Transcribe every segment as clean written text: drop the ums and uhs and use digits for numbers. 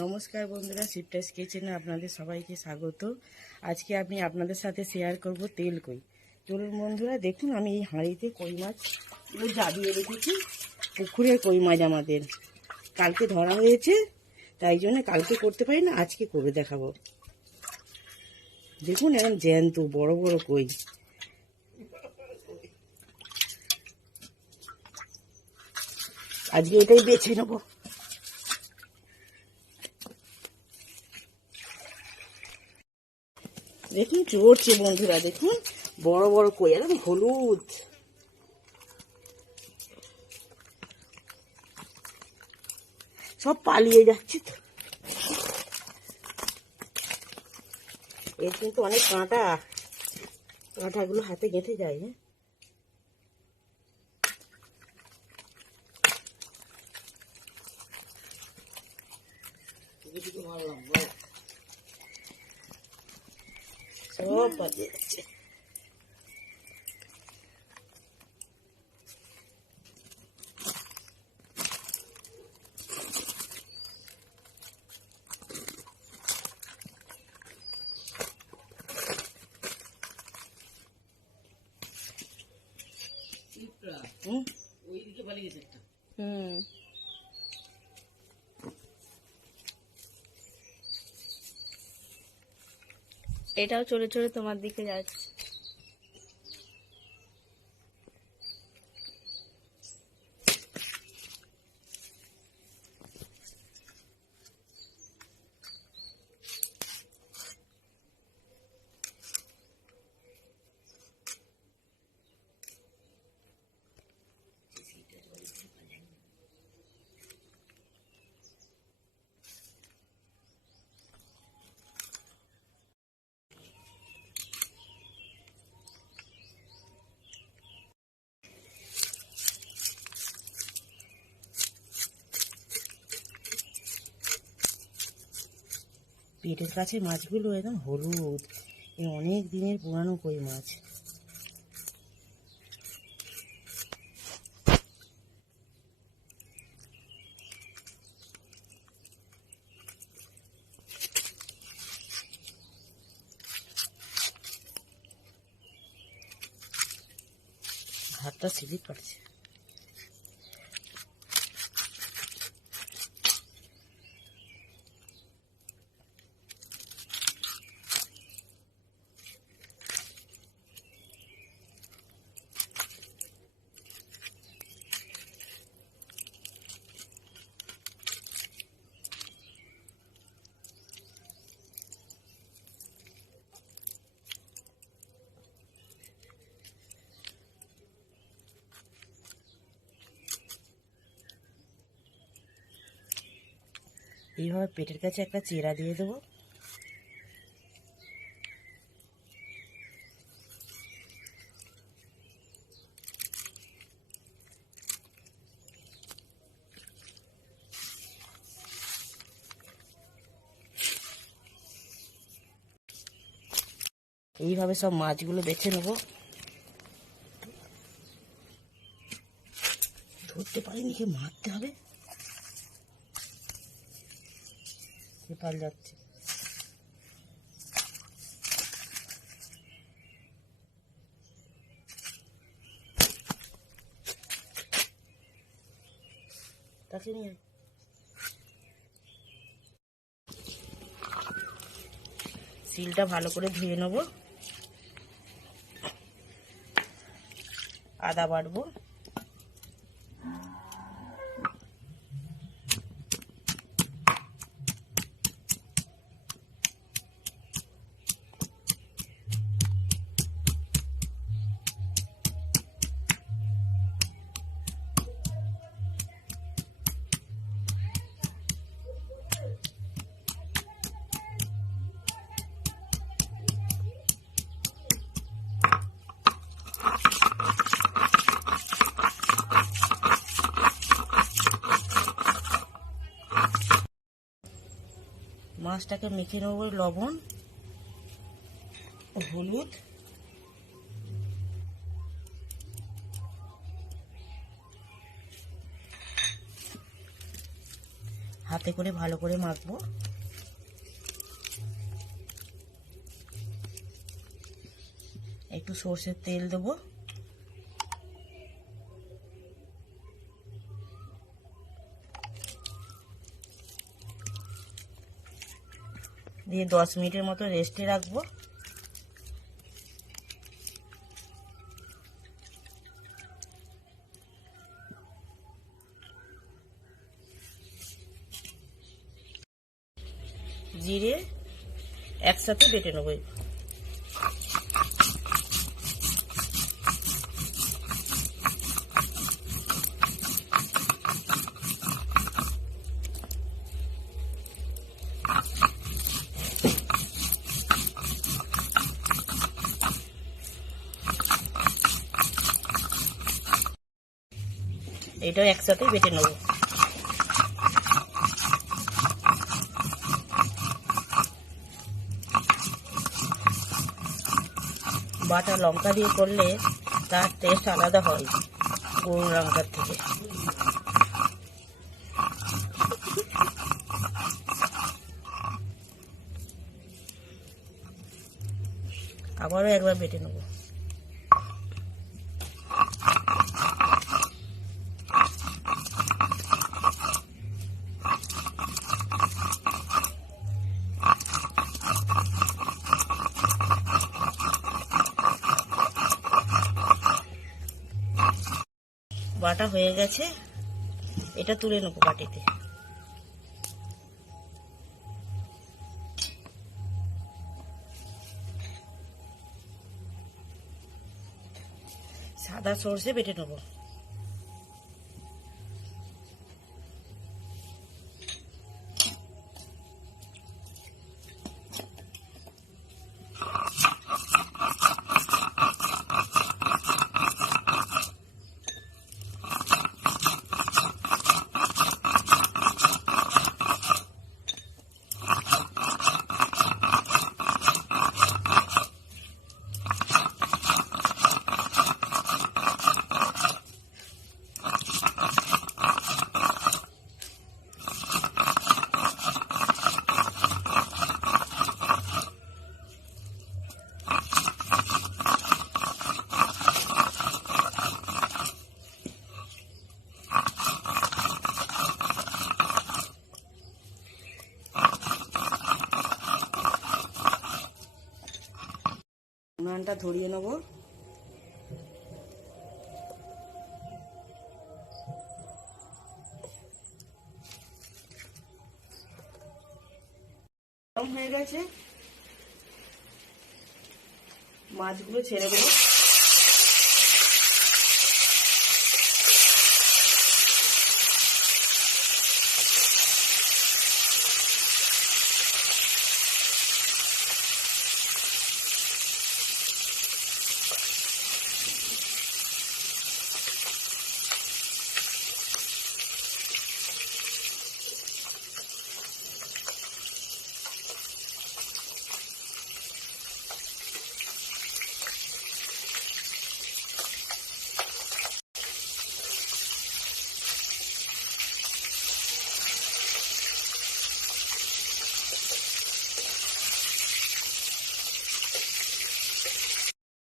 নমস্কার বন্ধুরা, শিপ্রাস কিচেনে আপনাদের সবাইকে স্বাগত। আজকে আমি আপনাদের সাথে শেয়ার করব তেল কই। চলুন বন্ধুরা, দেখুন আমি এই হাঁড়িতে কই মাছ জাবিয়ে রেখেছি। পুকুরের কই মাছ আমাদের কালকে ধরা হয়েছে, তাই জন্য কালকে করতে পারি না, আজকে করে দেখাবো। দেখুন এরকম জ্যান্ত বড় বড় কই। আজকে এটাই বেছে নেবো। দেখুন চড়ছে বন্ধুরা, দেখুন বড় বড় কই, একদম হলুদ। সব পালিয়ে যাচ্ছে তো। এর কিন্তু অনেক কাঁটা, কাঁটাগুলো হাতে গেঁথে যায়। হ্যাঁ, সব পালিয়ে যাচ্ছে। এটাও চলে চলে তোমার দিকে যাচ্ছে। পেটের কাছে মাছগুলো একদম হলুদ, অনেক দিনের পুরানো কই মাছ। হাতটা স্লিপ কাটছে। এইভাবে পেটের কাছে একটা চেরা দিয়ে দেবো। এইভাবে সব মাছগুলো বেছে নেবো। ধরতে পারিনি, কি মারতে হবে, পাল যাচ্ছে। তাকে নিয়ে সিলটা ভালো করে ধুয়ে নেবো। আদা বাটবো, মাছটাকে মেখে নেবো লবণ, হলুদ, হাতে করে ভালো করে মাখবো। একটু সর্ষের তেল দেবো, দিয়ে 10 মিনিটের মতো রেস্টে রাখবো। জিরে একসাথে বেটে নেবো। এটাও একসাথে বেটে নেব। বাটা লঙ্কা দিয়ে করলে তার টেস্ট আলাদা হয় গরুর লঙ্কার থেকে। আবারও একবার বেটে নেব। বাটা হয়ে গেছে, এটা তুলে নেবো বাটিতে। সাদা সর্ষে বেটে নেবো। উনানটা ধরিয়ে নেব। গরম হয়ে গেছে, মাছগুলো ছেড়ে দেবো।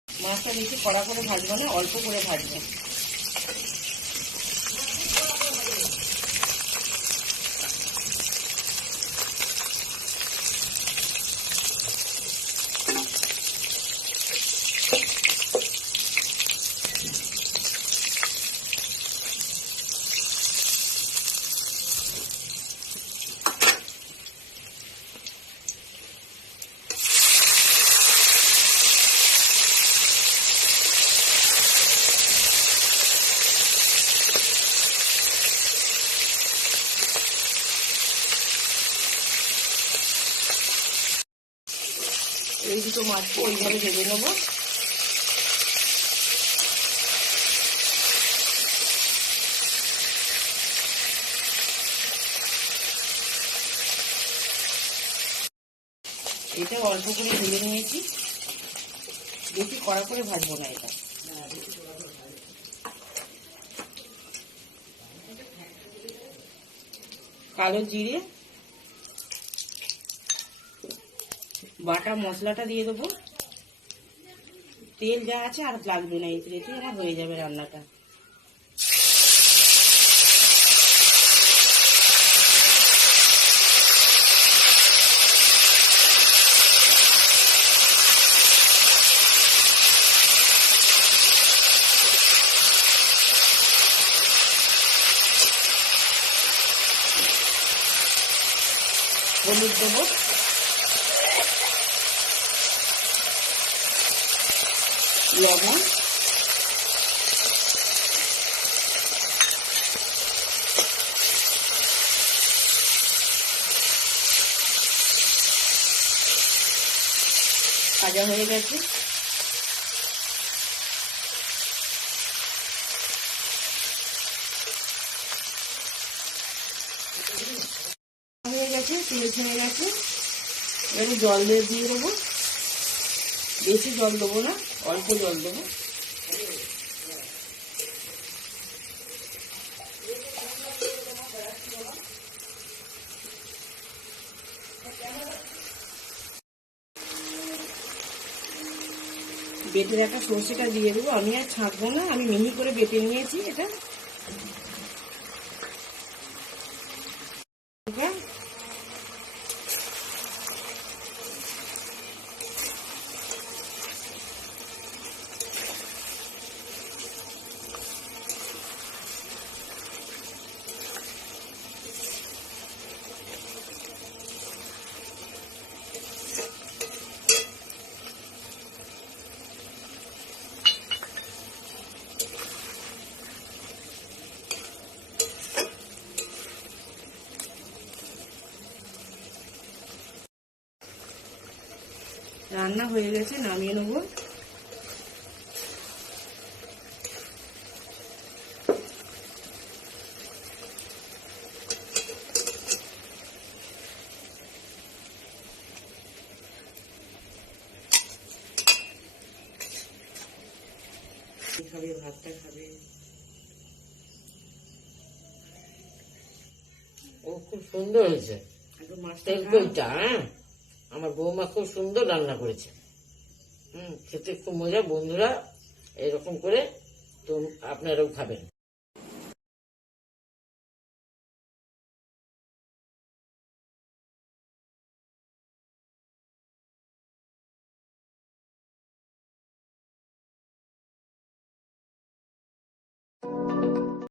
মাছটা বেশি কড়া করে ভাজবো না, অল্প করে ভাজবো। এই দুটো মাছকে ওইভাবে ভেজে নেবো। এটা অল্প করে ভেজে নিয়েছি, বেশি কড়া করে ভাজবো না এটা। কালো জিরে, বাটা মশলাটা দিয়ে দেবো। তেল যা আছে আর লাগবে না, এতে আমার হয়ে যাবে রান্নাটা। হলুদ দেবো, লবণ, ভাজা হয়ে গেছে। হয়ে গেছে, তেল ছেড়ে গেছে। এবারে জল দিয়ে দেবো। বেশি জল দেবো না, অল্প জল দেবো। বেটে রাখা সর্ষেটা দিয়ে দেবো। আমি আর ছাঁকবো না, আমি মিহি করে বেটে নিয়েছি এটা। রান্না হয়ে গেছে, নামিয়ে নেবো। খাবে, ভাতটা খাবে। ও খুব সুন্দর হয়েছে তেলকইটা। হ্যাঁ, আমার বৌমা খুব সুন্দর রান্না করেছে। খেতে খুব মজা। বন্ধুরা এরকম করে তো আপনারাও খাবেন।